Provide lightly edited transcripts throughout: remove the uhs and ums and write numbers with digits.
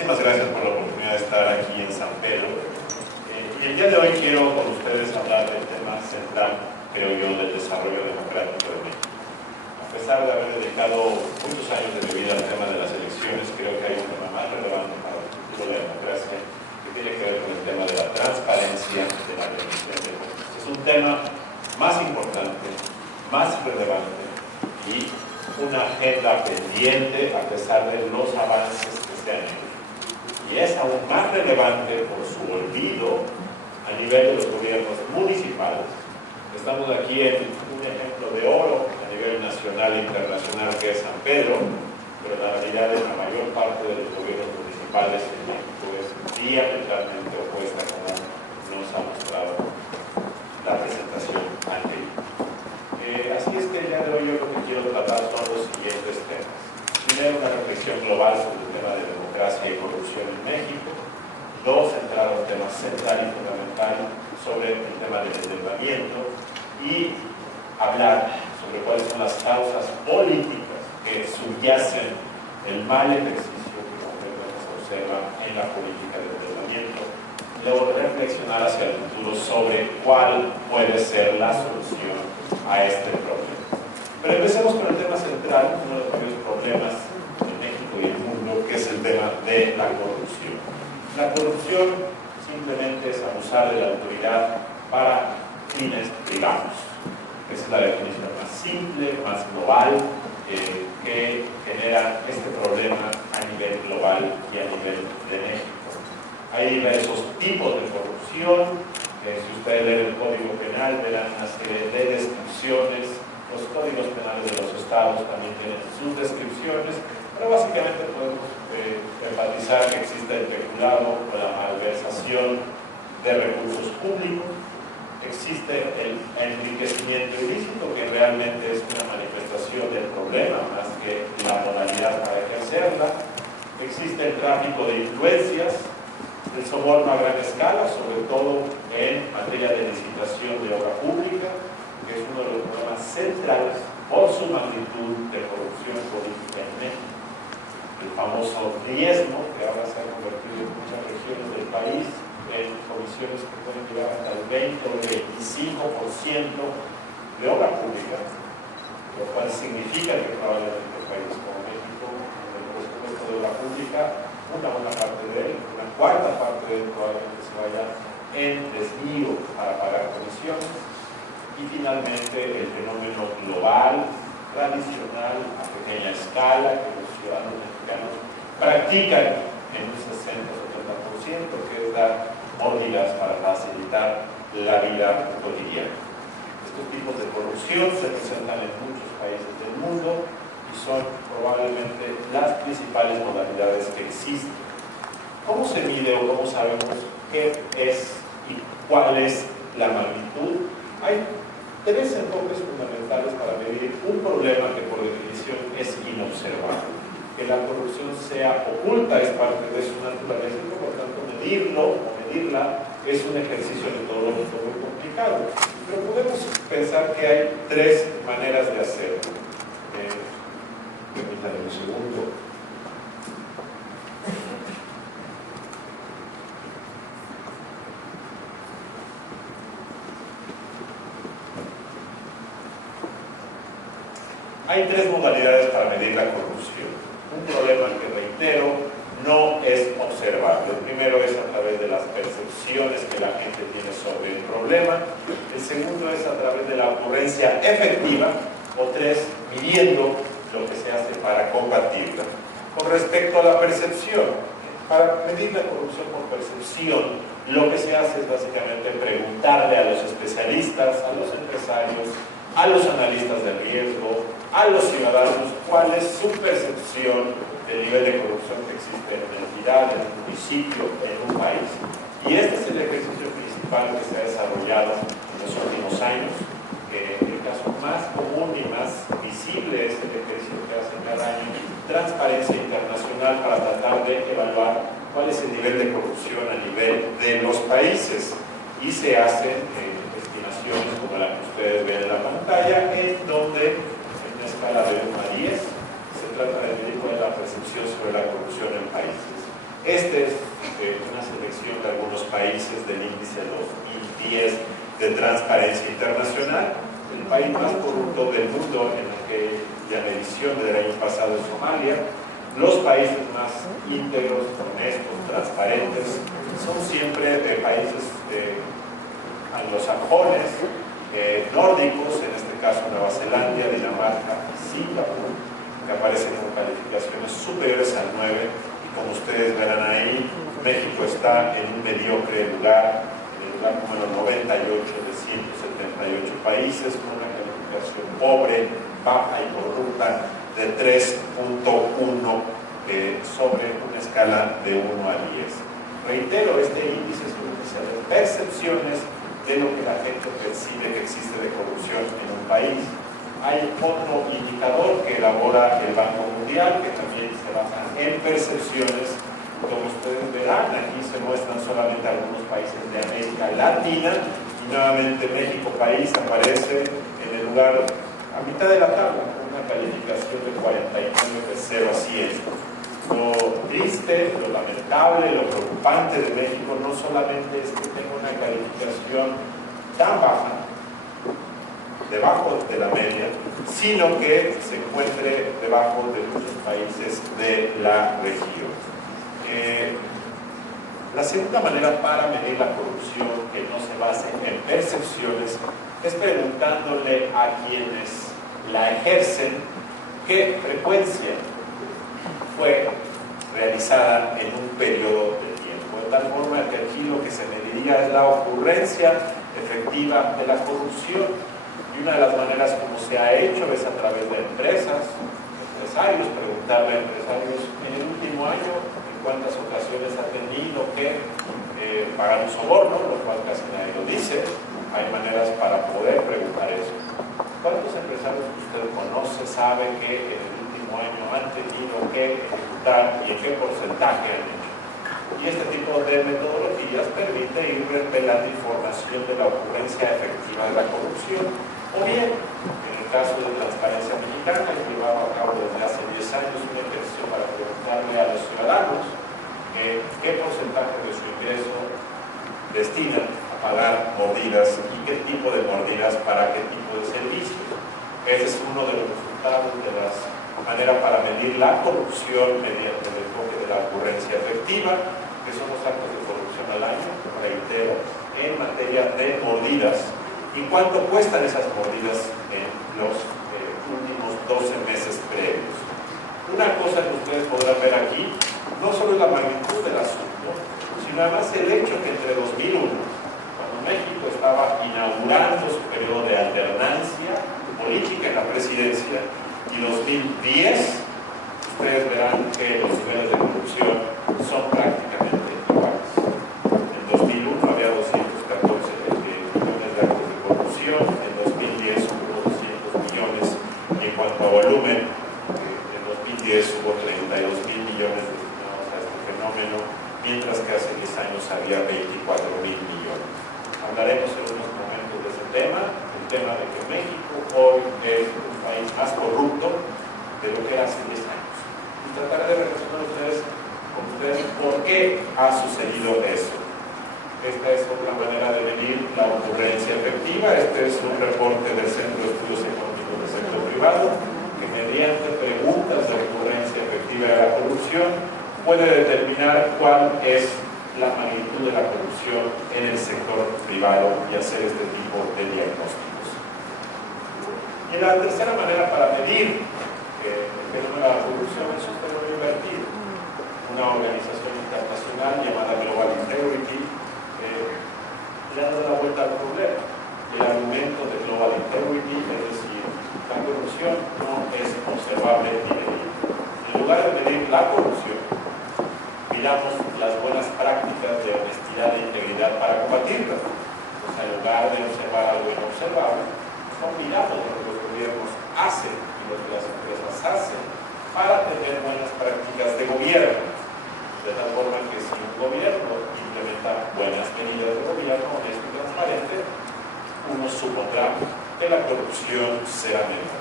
Muchísimas gracias por la oportunidad de estar aquí en San Pedro. Y el día de hoy quiero con ustedes hablar del tema central, creo yo, del desarrollo democrático de México. A pesar de haber dedicado muchos años de mi vida al tema de las elecciones, creo que hay un tema más relevante para el futuro de la democracia que tiene que ver con el tema de la transparencia de la rendición de cuentas. Es un tema más importante, más relevante y una agenda pendiente a pesar de los avances que se han hecho. Y es aún más relevante por su olvido a nivel de los gobiernos municipales. Estamos aquí en un ejemplo de oro a nivel nacional e internacional que es San Pedro, pero la realidad es que la mayor parte de los gobiernos municipales en México es diametralmente opuesta, como nos ha mostrado la presentación anterior. Así es que el día de hoy yo lo que quiero tratar son los siguientes temas. Primero, una reflexión global sobre el tema de democracia y corrupción en México. Dos, entrar a un tema central y fundamental sobre el tema del endeudamiento y hablar sobre cuáles son las causas políticas que subyacen el mal ejercicio que se observa en la política del endeudamiento. Luego, reflexionar hacia el futuro sobre cuál puede ser la solución a este problema. Pero empecemos con el tema central, uno de los mayores problemas de México y el mundo, que es el tema de la corrupción. La corrupción simplemente es abusar de la autoridad para fines privados. Esa es la definición más simple, más global, que genera este problema a nivel global y a nivel de México. Hay diversos tipos de corrupción. Si ustedes leen el Código Penal, verán una serie de descripciones. Los códigos penales de los estados también tienen sus descripciones, pero básicamente podemos enfatizar que existe el peculado o la malversación de recursos públicos, existe el enriquecimiento ilícito, que realmente es una manifestación del problema más que la modalidad para ejercerla, existe el tráfico de influencias, el soborno a gran escala, sobre todo en materia de licitación de obra pública, que es uno de los problemas centrales por su magnitud de corrupción política en México. El famoso diezmo, que ahora se ha convertido en muchas regiones del país en comisiones que pueden llegar hasta el 20 o el 25% de obra pública, lo cual significa que probablemente países como México, en el presupuesto de obra pública, una buena parte de él, una cuarta parte de él probablemente se vaya en desvío para pagar comisiones. Y finalmente el fenómeno global, tradicional, a pequeña escala, que los ciudadanos mexicanos practican en un 60 o 70%, que es dar mórdidas para facilitar la vida cotidiana. Estos tipos de corrupción se presentan en muchos países del mundo y son probablemente las principales modalidades que existen. ¿Cómo se mide o cómo sabemos qué es y cuál es la magnitud? Hay tres enfoques fundamentales para medir un problema que por definición es inobservable. Que la corrupción sea oculta es parte de su naturaleza y por lo tanto medirlo o medirla es un ejercicio metodológico muy complicado. Pero podemos pensar que hay tres maneras de hacerlo. Permítanme un segundo. Hay tres modalidades para medir la corrupción. Un problema que, reitero, no es observable. El primero es a través de las percepciones que la gente tiene sobre el problema. El segundo es a través de la ocurrencia efectiva. O tres, midiendo lo que se hace para combatirla. Con respecto a la percepción, para medir la corrupción por percepción, lo que se hace es básicamente preguntarle a los especialistas, a los empresarios, a los analistas de riesgo, a los ciudadanos, cuál es su percepción del nivel de corrupción que existe en una entidad, en un municipio, en un país. Y este es el ejercicio principal que se ha desarrollado en los últimos años. El caso más común y más visible es el ejercicio que hace cada año Transparencia Internacional para tratar de evaluar cuál es el nivel de corrupción a nivel de los países. Y se hacen estimaciones como la que ustedes ven en la pantalla, en donde en una escala de 1 a 10 se trata de medir cuál es la percepción sobre la corrupción en países. mención de algunos países del índice 2010 de Transparencia Internacional. El país más corrupto del mundo en la edición del año pasado es Somalia. Los países más íntegros, honestos, transparentes son siempre países anglosajones, nórdicos, en este caso Nueva Zelanda, Dinamarca, Singapur, que aparecen con calificaciones superiores al 9, y como ustedes verán ahí, México está en un mediocre lugar, en el lugar número 98 de 178 países, con una calificación pobre, baja y corrupta de 3.1 sobre una escala de 1 a 10. Reitero, este índice es un índice de percepciones de lo que la gente percibe que existe de corrupción en un país. Hay otro indicador que elabora el Banco Mundial, que también se basa en percepciones. Como ustedes verán, aquí se muestran solamente algunos países de América Latina, y nuevamente México, país, aparece en el lugar a mitad de la tabla, con una calificación de 49 de 0 a 100. Lo triste, lo lamentable, lo preocupante de México no solamente es que tenga una calificación tan baja, debajo de la media, sino que se encuentre debajo de muchos países de la región. La segunda manera para medir la corrupción, que no se base en percepciones, es preguntándole a quienes la ejercen qué frecuencia fue realizada en un periodo de tiempo, de tal forma que aquí lo que se mediría es la ocurrencia efectiva de la corrupción. Y una de las maneras como se ha hecho es a través de empresarios, preguntarle a empresarios en el último año en cuántas ocasiones ha tenido que pagar un soborno, lo cual casi nadie lo dice. Hay maneras para poder preguntar eso. ¿Cuántos empresarios que usted conoce sabe que en el último año han tenido que ejecutar y en qué porcentaje han hecho? Y este tipo de metodologías permite ir revelando información de la ocurrencia efectiva de la corrupción. O bien, en el caso de Transparencia Mexicana, que llevaba a cabo desde hace 10 años un ejercicio para preguntarle a los ciudadanos qué porcentaje de su ingreso destinan a pagar mordidas y qué tipo de mordidas para qué tipo de servicios. Ese es uno de los resultados de las maneras para medir la corrupción mediante el enfoque de la ocurrencia efectiva, que son los actos de corrupción al año, reitero, en materia de mordidas. ¿Y cuánto cuestan esas mordidas en los últimos 12 meses previos? Una cosa que ustedes podrán ver aquí, no solo es la magnitud del asunto, sino además el hecho que entre 2001, cuando México estaba inaugurando su periodo de alternancia política en la presidencia, y 2010, ustedes verán que los niveles de corrupción son prácticamente iguales. En 2001 había 214 millones de actos de corrupción, en 2010 hubo 200 millones, y en cuanto a volumen, en 2010 hubo 32 mil millones destinados a este fenómeno, mientras que hace 10 años había 24 mil millones. Hablaremos en unos momentos de ese tema, el tema de que México hoy es un país más corrupto de lo que era hace 10 años. Y trataré de reflexionar con ustedes por qué ha sucedido eso. Esta es otra manera de medir la ocurrencia efectiva. Este es un reporte del Centro de Estudios Económicos del Sector Privado, que mediante preguntas de ocurrencia efectiva de la corrupción puede determinar cuál es la magnitud de la corrupción en el sector privado y hacer este tipo de diagnósticos. Y la tercera manera para medir el fenómeno de la corrupción es un fenómeno invertido. Una organización internacional llamada Global Integrity le ha dado la vuelta al problema. El argumento de Global Integrity es decir, la corrupción no es observable ni medible. En lugar de medir la corrupción, miramos las buenas prácticas de honestidad e integridad para combatirla. Pues en lugar de observar algo inobservable, no miramos lo que los gobiernos hacen y lo que las empresas hacen para tener buenas prácticas de gobierno. De tal forma que si un gobierno implementa buenas medidas de gobierno honesto y transparente, uno supondrá que la corrupción será menor.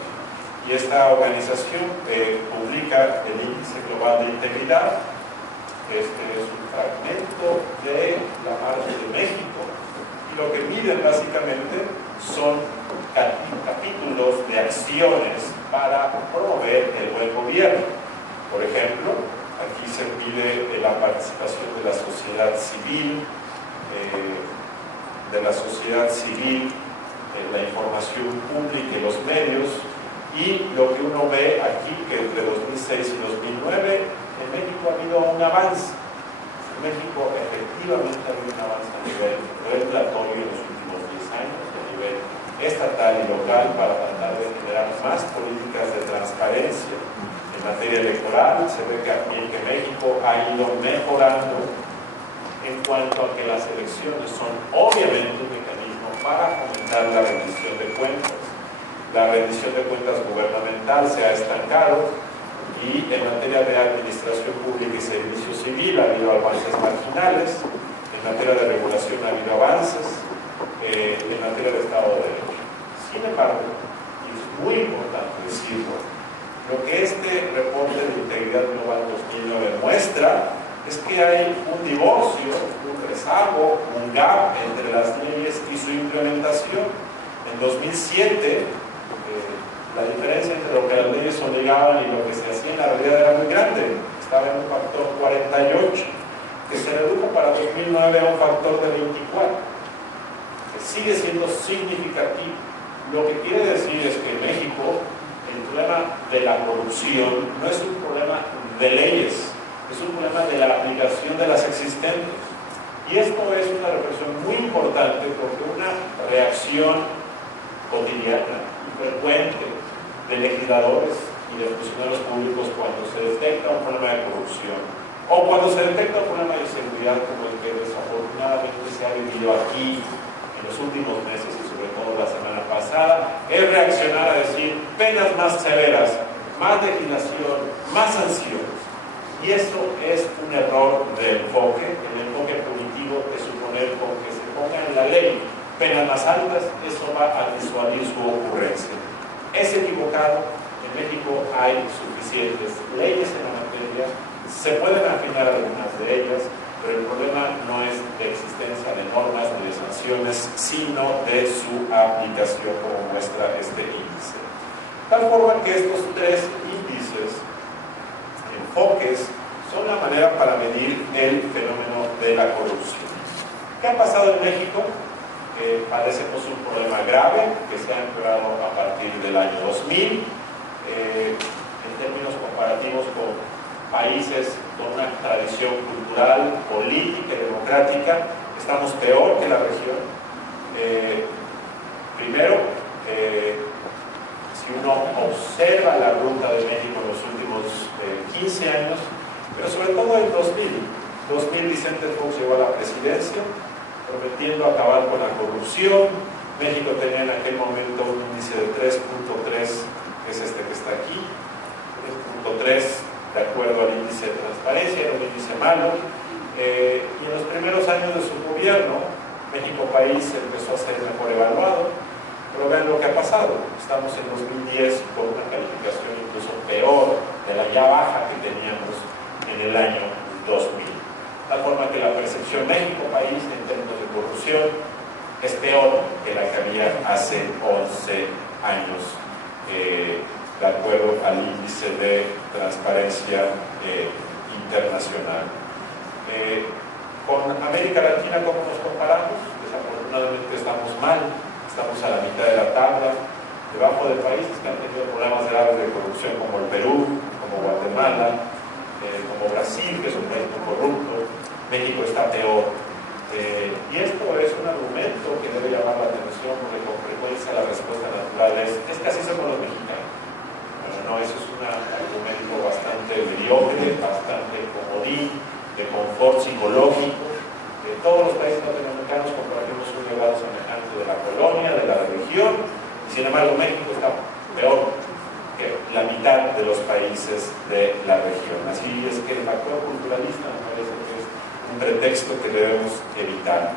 Y esta organización publica el Índice Global de Integridad, Este es un fragmento de la Marcha de México y lo que miden básicamente son capítulos de acciones para promover el buen gobierno. Por ejemplo, aquí se pide la participación de la sociedad civil, la información pública y los medios, y lo que uno ve aquí, que entre 2006 y 2009 en México ha habido un avance. En México efectivamente ha habido un avance a nivel regulatorio en los últimos 10 años, a nivel estatal y local, para tratar de generar más políticas de transparencia en materia electoral. Se ve que México ha ido mejorando en cuanto a que las elecciones son obviamente un mecanismo para fomentar la rendición de cuentas. La rendición de cuentas gubernamental se ha estancado y en materia de administración pública y servicio civil ha habido avances marginales, en materia de regulación ha habido avances, en materia de Estado de Derecho. Sin embargo, y es muy importante decirlo, lo que este reporte de Integridad Global 2009 muestra es que hay un divorcio, un rezago, un gap entre las leyes y su implementación. En 2007, la diferencia entre lo que las leyes obligaban y lo que se hacía en la realidad era muy grande. Estaba en un factor 48, que se redujo para 2009 a un factor de 24, que sigue siendo significativo. Lo que quiere decir es que en México el problema de la corrupción no es un problema de leyes, es un problema de la aplicación de las existentes. Y esto es una reflexión muy importante porque una reacción cotidiana y frecuente de legisladores y de funcionarios públicos cuando se detecta un problema de corrupción o cuando se detecta un problema de seguridad como el que desafortunadamente se ha vivido aquí en los últimos meses y sobre todo la semana pasada, es reaccionar a decir penas más severas, más legislación, más sanciones. Y eso es un error de enfoque. El enfoque punitivo de suponer con que se ponga en la ley penas más altas, eso va a disuadir su ocurrencia. Es equivocado. En México hay suficientes leyes en la materia, se pueden afinar algunas de ellas, pero el problema no es de existencia de normas ni de sanciones, sino de su aplicación, como muestra este índice. Tal forma que estos tres índices, enfoques, son la manera para medir el fenómeno de la corrupción. ¿Qué ha pasado en México? Padecemos un problema grave que se ha empeorado a partir del año 2000. En términos comparativos con países con una tradición cultural, política y democrática, estamos peor que la región. Primero, si uno observa la ruta de México en los últimos 15 años, pero sobre todo en 2000 Vicente Fox llegó a la presidencia prometiendo acabar con la corrupción. México tenía en aquel momento un índice de 3.3, que es este que está aquí, 3.3 de acuerdo al índice de transparencia, era un índice malo, y en los primeros años de su gobierno, México país empezó a ser mejor evaluado, pero vean lo que ha pasado. Estamos en 2010 con una calificación incluso peor de la ya baja que teníamos en el año 2000. De tal forma que la percepción México país en términos de corrupción es peor que la que había hace 11 años, de acuerdo al índice de transparencia internacional. Con América Latina, ¿cómo nos comparamos? Desafortunadamente estamos mal, estamos a la mitad de la tabla, debajo de países que han tenido problemas graves de corrupción como el Perú, como Guatemala, como Brasil, que es un país muy corrupto. México está peor. Y esto es un argumento que debe llamar la atención, porque con frecuencia la respuesta natural es que así somos los mexicanos. Bueno, no, eso es un argumento bastante mediocre, bastante comodín, de confort psicológico. Todos los países latinoamericanos compartimos un legado semejante de la colonia, de la religión, y sin embargo México está peor que la mitad de los países de la región. Así es que el factor culturalista me parece que es un pretexto que debemos evitar.